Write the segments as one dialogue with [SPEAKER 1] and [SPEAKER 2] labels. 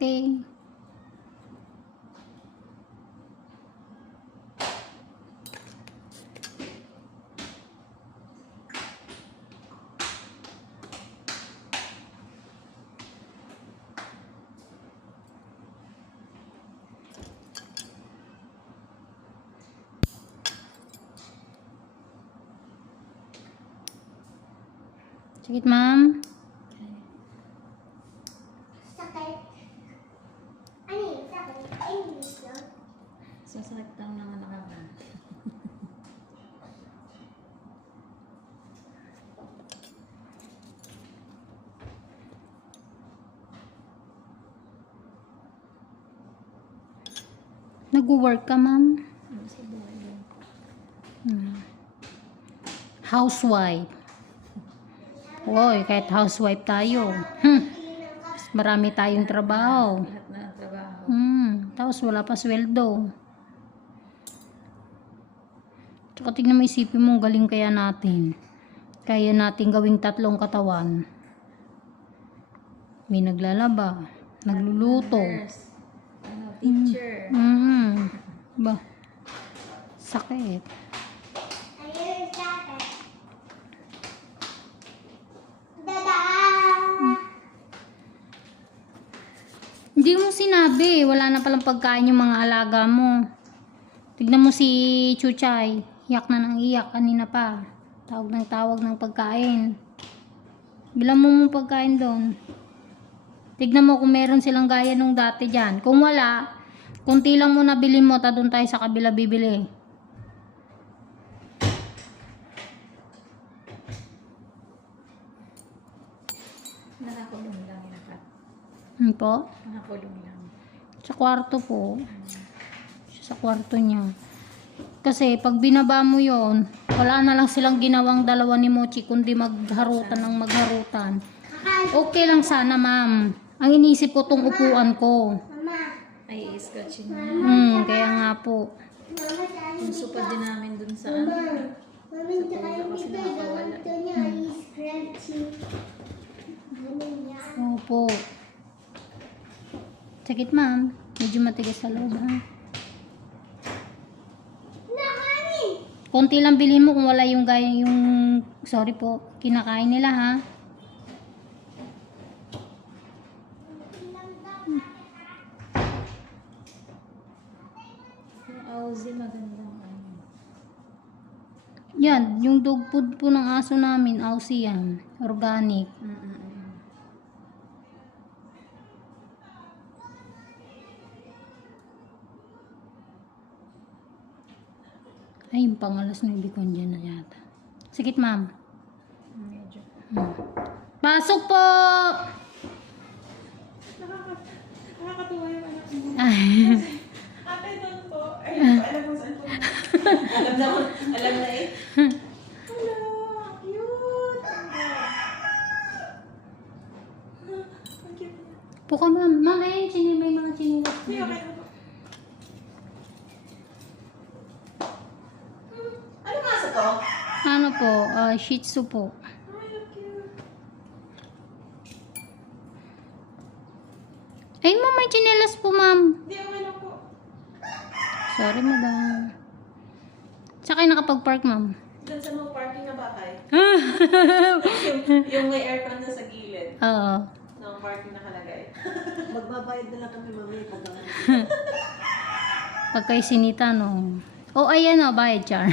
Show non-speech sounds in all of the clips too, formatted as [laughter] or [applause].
[SPEAKER 1] Okay. Sakit, ma'am?
[SPEAKER 2] Sakit. Ano yun? Sakit. English lang.
[SPEAKER 3] Sasakit lang naman nakaban.
[SPEAKER 1] Nag-work ka, ma'am? Hmm. Housewife. Hoy, kahit housewife tayo. Hmm. Marami tayong trabaho. Hmm. Tapos wala pa sweldo. Tsaka tignan mo isipin mo, galing kaya natin. Kaya natin gawing tatlong katawan. May naglalaba, nagluluto.
[SPEAKER 3] Nurse. Ano, teacher.
[SPEAKER 1] Mm. Ba? Sakit.
[SPEAKER 2] Dadaan!
[SPEAKER 1] Hindi mo sinabi, wala na palang pagkain yung mga alaga mo. Tignan mo si Chuchay, iyak na ng iyak kanina pa. Tawag ng tawag ng pagkain. Bilang mo mong pagkain doon. Tignan mo kung meron silang gaya nung dati dyan. Kung wala, kunti lang mo nabili mo, ta doon tayo sa kabila bibili.
[SPEAKER 3] Nakakulong lang dapat.
[SPEAKER 1] Ano po?
[SPEAKER 3] Nakakulong lang.
[SPEAKER 1] Sa kwarto po. Sa kwarto niya. Kasi pag binaba mo yon wala na lang silang ginawang dalawa ni Mochi kundi magharutan ng magharutan. Okay lang sana ma'am. Ang inisip ko tong upuan ko.
[SPEAKER 3] Iskatchin na.
[SPEAKER 1] Hmm, kaya nga po.
[SPEAKER 3] Yung supad din namin dun sa ano.
[SPEAKER 2] Mami, tsaka yung
[SPEAKER 3] kasi nakakawala.
[SPEAKER 2] niya. Ganun yan.
[SPEAKER 1] Opo. Sakit ma'am. Medyo matigas sa loob ha. Konti lang bilhin mo kung wala yung gaya yung sorry po, kinakain nila ha.
[SPEAKER 3] Aussie magandang ano.
[SPEAKER 1] Yan, yung dog food po ng aso namin, Aussie yan. Organic.
[SPEAKER 3] Mm-mm.
[SPEAKER 1] Ay, yung pangalas ng ibikon dyan na yata. Sikit, ma'am.
[SPEAKER 3] Medyo.
[SPEAKER 1] Hmm. Pasok po!
[SPEAKER 4] Nakakatuwa yung anak mo. [laughs]
[SPEAKER 1] Ay,
[SPEAKER 4] Ate, doon po. Ay, alam mo saan po. Alam na, alam na eh. Hello, cute. Ang cute niya.
[SPEAKER 1] po ka, ma'am. Ma'am, ayun, chini, may mga chinilas.
[SPEAKER 4] Hindi, okay. Hmm, Ano nga sa to?
[SPEAKER 1] Ano po, ah, shih tzu po.
[SPEAKER 4] Ay, ang cute.
[SPEAKER 1] Ay, ma'am, may chinelas po, ma'am.
[SPEAKER 4] Hindi, okay na po.
[SPEAKER 1] Sorry, madam. Kayo nakapag-park, ma'am?
[SPEAKER 4] Doon sa mga parking na bahay. yung, [laughs] yung may aircon na sa gilid.
[SPEAKER 1] Oo.
[SPEAKER 4] ng parking nakalagay. [laughs]
[SPEAKER 5] Magbabayad na lang kami mamaya pag ang [laughs]
[SPEAKER 1] Pag kayo sinita, no. Oh, ayan, oh, bayad, char.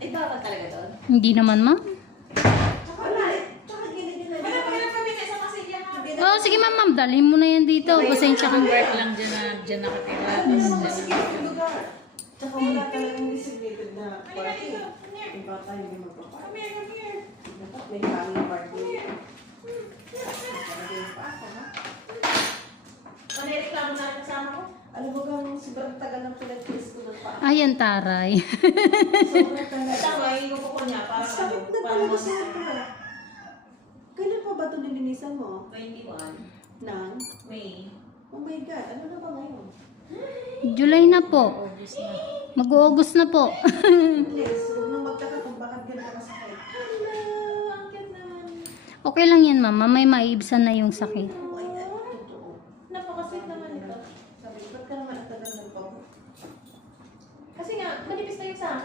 [SPEAKER 4] Ay, bawal talaga doon?
[SPEAKER 1] Hindi naman, ma'am.
[SPEAKER 4] Wala eh. Pa kami.
[SPEAKER 1] Oh, sige, ma'am, ma'am. Dalhin mo na yan dito. Pasensya ka.
[SPEAKER 3] Work lang dyan na dyan nakatira. Tapos dyan
[SPEAKER 5] lugar. Tsaka wala talagang designated na parking. Iba tayo hindi magpapark.
[SPEAKER 4] Come here, come here.
[SPEAKER 5] Dapat may. Talaga yung paako, ha?
[SPEAKER 4] Ano yung ko?
[SPEAKER 5] Mo bang sobrang tagal ng pinag-kiss ko ng?
[SPEAKER 1] Ayan, taray.
[SPEAKER 5] Sobrang tagal.
[SPEAKER 4] Tama, yung kuko niya. Parang
[SPEAKER 5] Sakit na talaga sa. Kailan pa ba ito nilinisan mo?
[SPEAKER 4] 21.
[SPEAKER 5] Nang?
[SPEAKER 4] May.
[SPEAKER 5] Oh my God, ano na ba ngayon?
[SPEAKER 1] July na po. Mag-August na po. [laughs]
[SPEAKER 5] okay lang yan, mama. May maibsan na
[SPEAKER 4] yung sakit. Napakasit naman
[SPEAKER 1] ito. Sabi, ba't ka naman atagal ng
[SPEAKER 5] Kasi nga, manipis na
[SPEAKER 4] yung sa.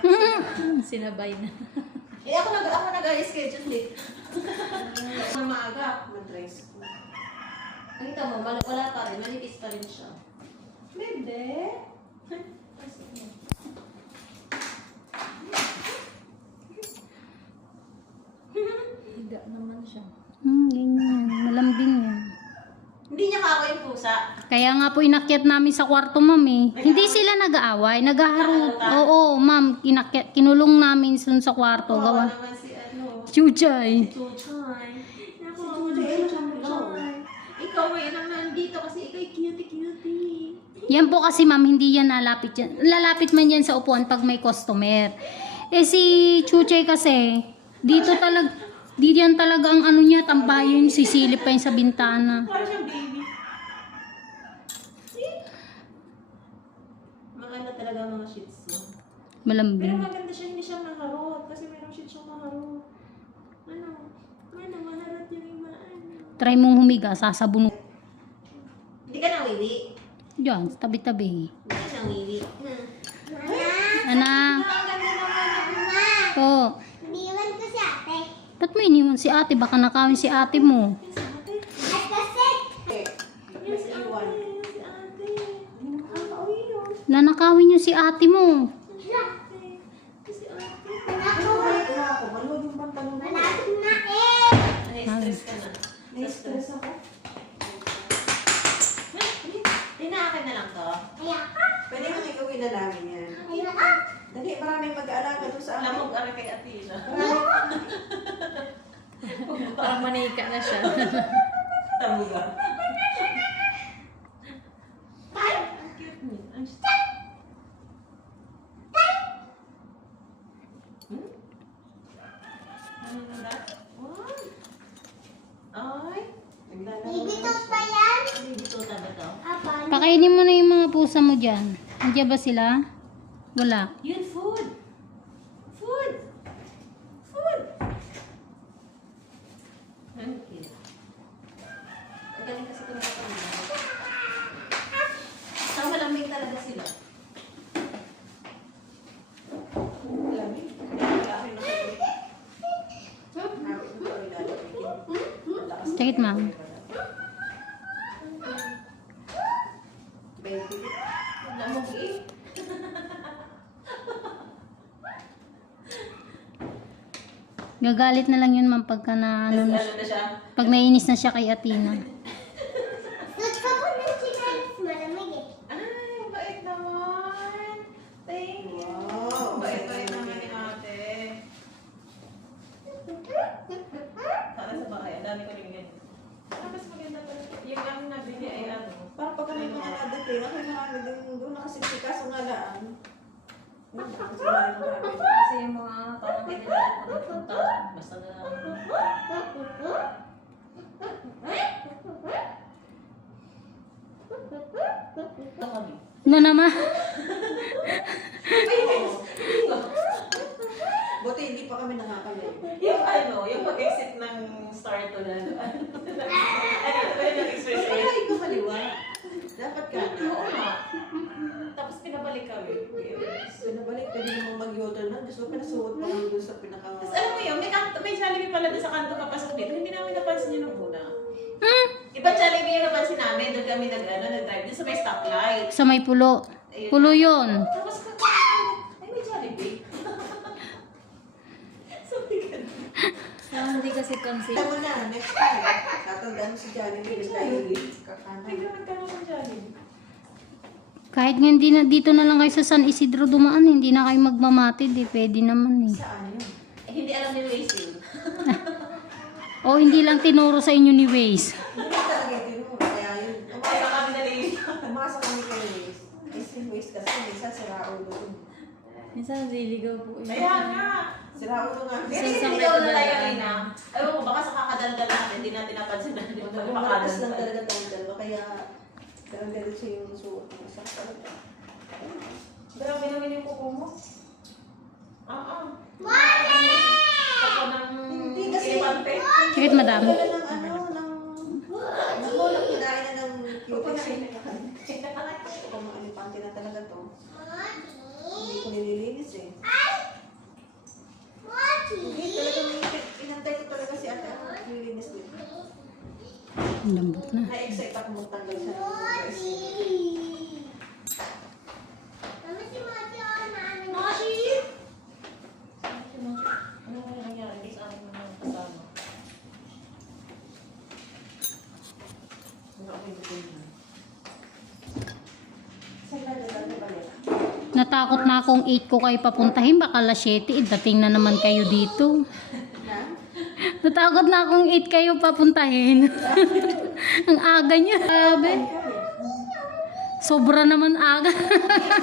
[SPEAKER 4] [laughs]
[SPEAKER 3] Sinabay na.
[SPEAKER 4] eh, ako nag-schedule ako nag eh. [laughs]
[SPEAKER 5] Sa maaga, mag-dress.
[SPEAKER 4] Nakita mo, wala, wala pa rin. Manipis pa rin siya.
[SPEAKER 5] Hindi.
[SPEAKER 3] Higa naman siya.
[SPEAKER 1] Hmm, ganyan. Malambing yan.
[SPEAKER 4] Hindi niya kawa yung pusa.
[SPEAKER 1] Kaya nga po inakyat namin sa kwarto, ma'am eh. Hindi sila nag-aaway, nag-aharo. Oo, ma'am, inakyat, kinulong namin sun sa kwarto.
[SPEAKER 4] Oo
[SPEAKER 1] Gawa.
[SPEAKER 4] naman si ano.
[SPEAKER 1] Chuchay.
[SPEAKER 4] Chuchay. Naku,
[SPEAKER 5] Si Chuchay,
[SPEAKER 4] Chuchay. May anak nandito kasi ikaw cutie-cutie.
[SPEAKER 1] Yan po kasi ma'am, hindi yan lalapit yan. Lalapit man yan sa upuan pag may customer. Eh si Chuchay kasi, dito talag, di yan talaga ang ano niya, tambayan, sisilip pa yun sa bintana.
[SPEAKER 4] Parang siyang baby. Mga ano talaga mga shih tzu. Pero
[SPEAKER 1] Malambing.
[SPEAKER 4] maganda siya, hindi siya maharot. Kasi meron shih tzu maharot. Ano? Ano, maharot yung ima, ano.
[SPEAKER 1] Try mong humiga, sasabunok. Diyan, tabi-tabi.
[SPEAKER 4] Nawiwi. Hmm.
[SPEAKER 1] Anak, po.
[SPEAKER 2] iniwan ko si ate.
[SPEAKER 1] Ba't mo iniwan si ate? Baka nakawin si ate mo. Nanakawin yung si ate
[SPEAKER 5] na mo.
[SPEAKER 2] malapit na eh.
[SPEAKER 4] Na-stress ka na.
[SPEAKER 5] Na-stress ako.
[SPEAKER 4] Tinaakin na lang to.
[SPEAKER 2] Kaya ka,
[SPEAKER 5] Pwede kang ikawin na namin yan.
[SPEAKER 2] kaya ka.
[SPEAKER 5] Dali, maraming mag-aalaga doon sa amin.
[SPEAKER 4] Lamog ara kay Atina.
[SPEAKER 3] Parang manika na siya.
[SPEAKER 4] Tamuga. Ang cute niya. Ang Hmm? Ano na? What? Ay.
[SPEAKER 2] Baby tooth pa yan?
[SPEAKER 4] Baby tuta ba to?
[SPEAKER 2] Apa,
[SPEAKER 1] Pakainin mo na pusa mo dyan. Andiyan ba sila? Wala.
[SPEAKER 4] Yun, food. Food. Food. Ang cute. Ang galing kasi pamilya. Saka malambing talaga sila.
[SPEAKER 5] Lamig. Wala akong nakikita. Awit mo ko ilalagay. Lakas.
[SPEAKER 1] Sakit ma'am.
[SPEAKER 5] Baby.
[SPEAKER 4] Lamog eh.
[SPEAKER 1] Gagalit na lang yun ma'am pagka na, ano,
[SPEAKER 4] Ano
[SPEAKER 1] na,
[SPEAKER 4] na siya?
[SPEAKER 1] pag nainis na siya kay Atina.
[SPEAKER 2] Tooth ka po ng chicken. Malamig eh.
[SPEAKER 4] Ay, bait naman. Thank you.
[SPEAKER 5] Wow.
[SPEAKER 4] Bait-bait naman ni ate. Para sa bahay, ang dami ko rin ganyan. Ah, mas maganda pala. Yung ang nabili ay ano.
[SPEAKER 5] Parang pag kami mga nadating, ako yung mga nadating doon nakasiksika sa ngalaan. Yun, kasi wala yung gamit.
[SPEAKER 4] Basta na lang.
[SPEAKER 1] Ano naman?
[SPEAKER 5] Buti hindi pa kami nakakalayo.
[SPEAKER 4] Yung ano, yung pag-exit ng star to na ano. Ano, ano yung express
[SPEAKER 5] Pero
[SPEAKER 4] eh?
[SPEAKER 5] ikaw kaliwa. Dapat ka na.
[SPEAKER 4] Oo nga. Tapos pinabalik kami.
[SPEAKER 5] Pinabalik ka din naman na. Diyos ko, pinasuot pa kami doon sa pinaka...
[SPEAKER 4] Tapos alam mo yun, may, kanto, may Jollibee pala doon sa kanto papasok dito. Hindi namin napansin yun nung una.
[SPEAKER 1] Hmm?
[SPEAKER 4] Iba Jollibee yung napansin namin. Doon kami nag, ano, nag-drive. Doon sa may stoplight.
[SPEAKER 1] Sa may pulo.
[SPEAKER 4] Ayun.
[SPEAKER 1] Pulo yun.
[SPEAKER 4] Tapos ka, ay may Jollibee. Sabi ka.
[SPEAKER 3] Ah, hindi kasi pansin.
[SPEAKER 5] Mo na, next time, tatandaan mo si tayo. Kakanan.
[SPEAKER 4] Bigla nagkaroon ng Jollibee.
[SPEAKER 1] Kahit nga hindi na, dito na lang kayo sa San Isidro dumaan, hindi na kayo magmamatid eh. Pwede naman eh.
[SPEAKER 5] Saan yun?
[SPEAKER 4] Eh, hindi alam ni Waze yun. [laughs]
[SPEAKER 1] O hindi lang tinuro sa inyo ni Waze.
[SPEAKER 5] Hindi talaga tinuro. Kaya yun.
[SPEAKER 4] Ay, baka kami nalilito.
[SPEAKER 5] Umasa kami kay Waze. Eh, si Waze kasi, minsan si Raul doon.
[SPEAKER 3] Minsan nililigaw po yun.
[SPEAKER 4] Kaya nga.
[SPEAKER 5] Si Raul doon nga.
[SPEAKER 4] Kasi hindi
[SPEAKER 3] may
[SPEAKER 4] daw na tayo kanina. Ewan ko, baka sa kakadaldal natin, hindi natin napansin na magpakadaldal.
[SPEAKER 5] lang talaga tayong dalawa. Kaya, talagang diretso yung suot mo. Sa talaga.
[SPEAKER 4] Grabe naman yung kuko mo. Ah, ah.
[SPEAKER 2] Mommy!
[SPEAKER 4] Ako ng
[SPEAKER 5] Hindi kasi-
[SPEAKER 4] elepante.
[SPEAKER 1] Sakit madam.
[SPEAKER 5] Wala ng ano, ng... Naku, nakinain na ng cutex. Kung mga elepante na talaga to. Hindi ko nililinis eh. Hindi, talagang inantay ko talaga si ate. Ano, nilinis din.
[SPEAKER 1] Ang lambot na.
[SPEAKER 5] Na-excite ako magtanggal
[SPEAKER 4] sa?
[SPEAKER 1] Natakot na akong 8 ko kayo papuntahin. Baka alas 7. eh, Dating na naman kayo dito. Natakot na akong 8 kayo papuntahin. [laughs] Ang aga niya. Sobra naman aga. [laughs]